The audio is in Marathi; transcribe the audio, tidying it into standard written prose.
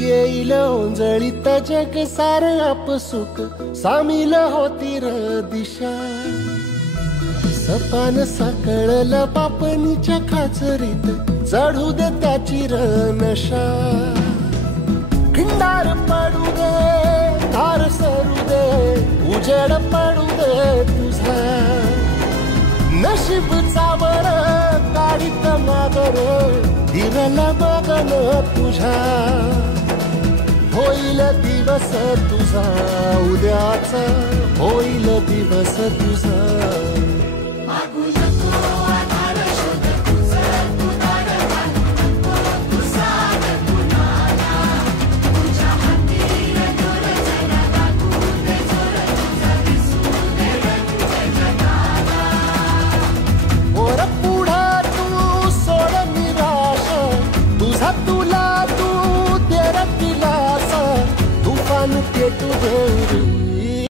येईल ओंजळीत जग सार आपसुक सामील होती र दिशा सपान साकळलं बापनीच्या खाचरीत चढू दे त्याची र नशा खिंडार पडू दे धार सरू दे उजेड पडू दे तुझा नशीब चावर काढीत मागर दिवला बघन तुझा होईल दिवस तुझा उद्याचा होईल दिवस तुझा तुला तू तेरा दिलासा तूफान पेटू दे